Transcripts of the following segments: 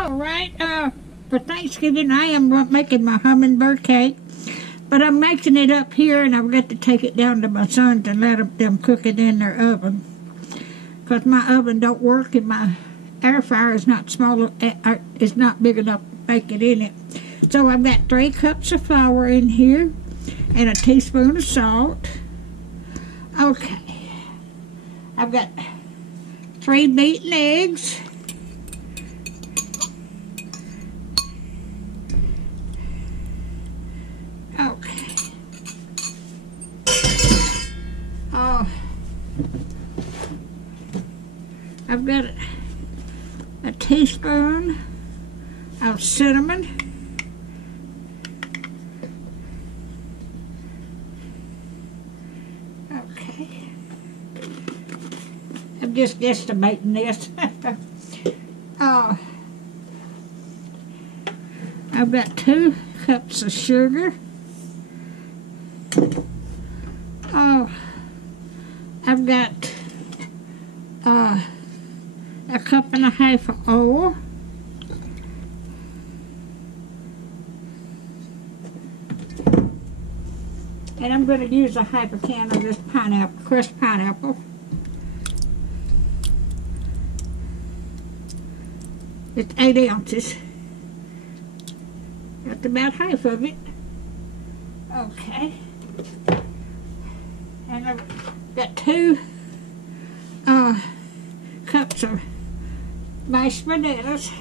All right, for Thanksgiving I am making my hummingbird cake, but I'm making it up here and I've got to take it down to my sons and let them cook it in their oven, because my oven don't work and my air fryer is not small, it's not big enough to bake it in it. So I've got 3 cups of flour in here and a teaspoon of salt. Okay, I've got 3 beaten eggs. Okay. I've got a teaspoon of cinnamon. Okay. I'm just guesstimating this. I've got 2 cups of sugar. I've got a 1.5 cups of oil. And I'm going to use a 1/2 can of this pineapple, crushed pineapple. It's 8 ounces. That's about half of it. Okay. And I've got 2 cups of mashed potatoes.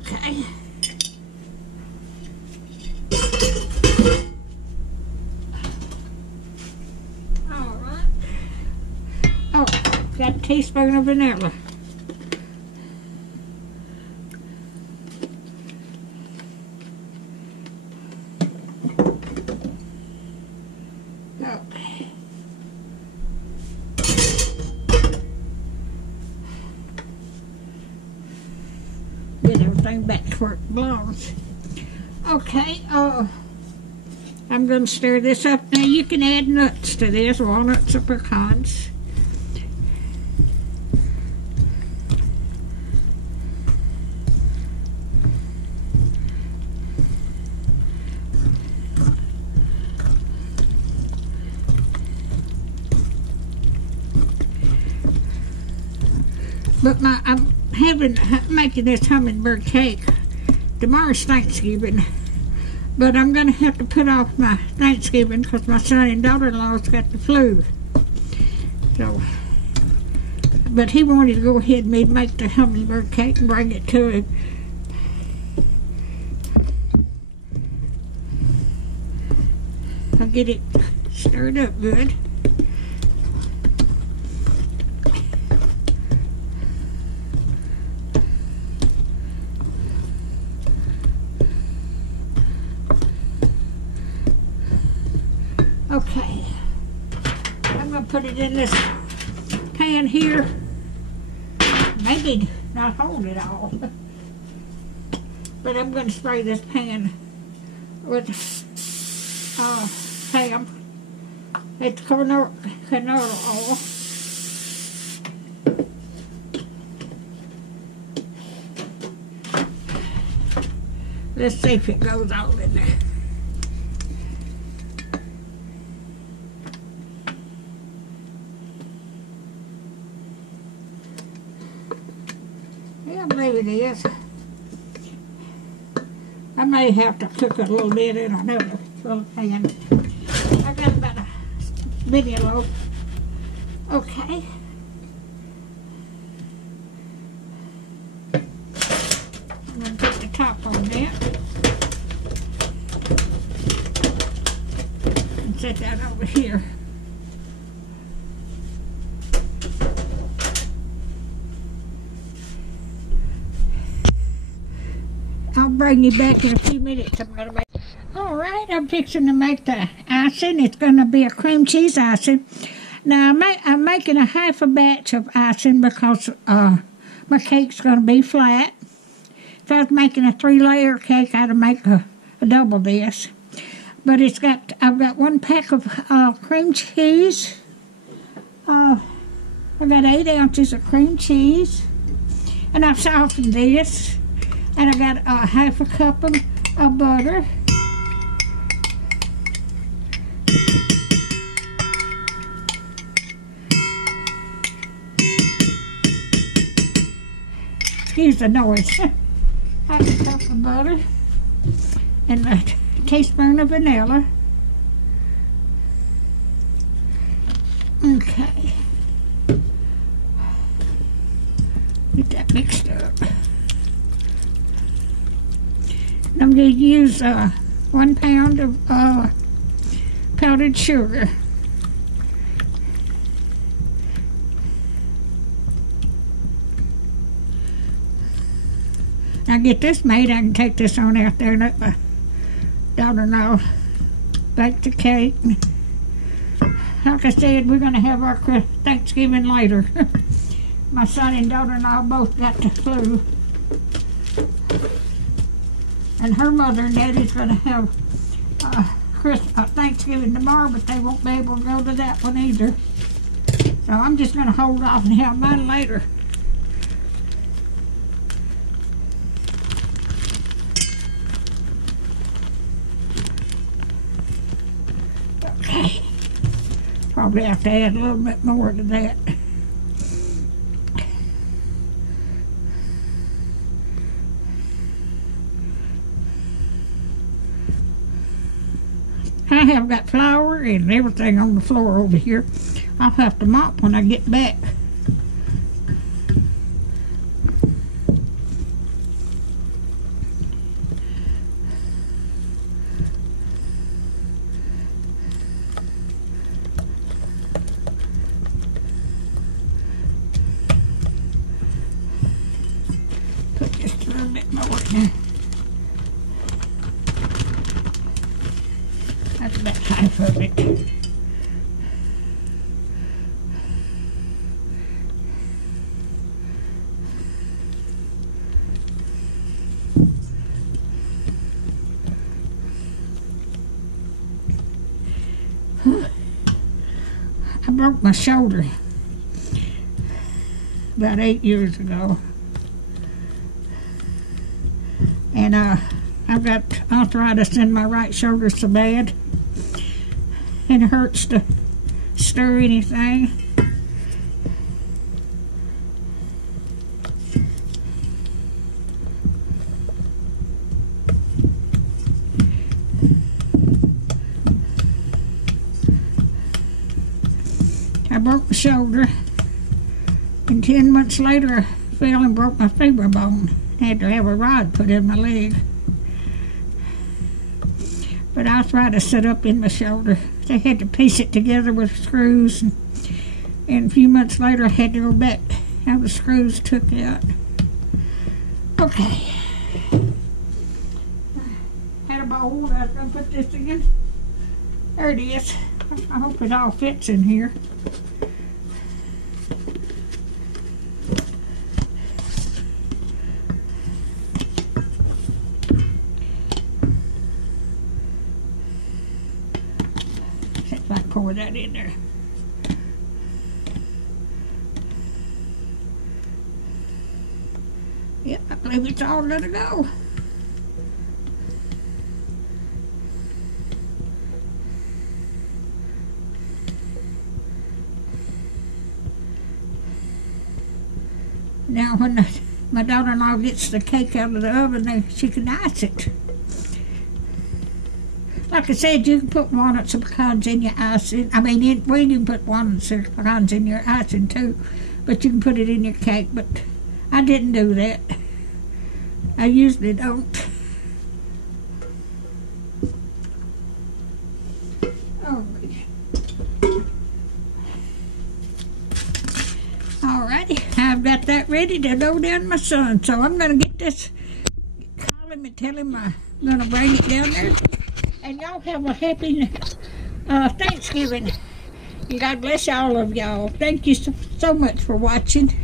Okay. Got a teaspoon of vanilla. Okay. Get everything back to where it belongs. Okay, I'm going to stir this up. Now you can add nuts to this, walnuts or pecans. But I'm making this hummingbird cake. Tomorrow's Thanksgiving, but I'm going to have to put off my Thanksgiving because my son and daughter-in-law's got the flu. So, but he wanted to go ahead and make the hummingbird cake and bring it to him. I'll get it stirred up good. Okay, I'm going to put it in this pan here. Maybe not hold it all, but I'm going to spray this pan with Pam. It's canola oil. Let's see if it goes all in there. Yeah, I believe it is. I may have to cook it a little bit in another little pan. I got about a mini loaf. Okay. I'm going to put the top on that. And set that over here. I'll bring you back in a few minutes. I'm going to make. All right, I'm fixing to make the icing. It's going to be a cream cheese icing. Now I'm making a half a batch of icing because my cake's going to be flat. If I was making a 3-layer cake, I'd make a double this. But I've got 1 pack of cream cheese. I've got 8 ounces of cream cheese. And I've softened this. And I got half a cup of butter. Excuse the noise. Half a cup of butter and a teaspoon of vanilla. Okay. Get that mixed up. I'm going to use 1 pound of powdered sugar. I get this made, I can take this on out there and let my daughter-in-law bake the cake. Like I said, we're going to have our Thanksgiving later. My son and daughter-in-law both got the flu. And her mother and daddy's going to have Thanksgiving tomorrow, but they won't be able to go to that one either. So I'm just going to hold off and have mine later. Okay. Probably have to add a little bit more to that. I have got flour and everything on the floor over here. I'll have to mop when I get back. Put just a little bit more now. That's about half of it. I broke my shoulder about 8 years ago. And I've got arthritis in my right shoulder so bad. And it hurts to stir anything. I broke my shoulder, and 10 months later I fell and broke my femur bone. I had to have a rod put in my leg. But arthritis set up in my shoulder. They had to piece it together with screws, and a few months later I had to go back, have the screws took out. Okay. Had a bowl, I was going to put this in. There it is. I hope it all fits in here. If I pour that in there. Yep, I believe it's all going to go. Now when my daughter-in-law gets the cake out of the oven, she can ice it. Like I said, you can put walnuts and pecans in your icing. I mean, you can put walnuts and pecans in your icing too, but you can put it in your cake. But I didn't do that. I usually don't. Alrighty, I've got that ready to go down to my son. So I'm going to get this, call him and tell him I'm going to bring it down there. And y'all have a happy Thanksgiving. And God bless all of y'all. Thank you so much for watching.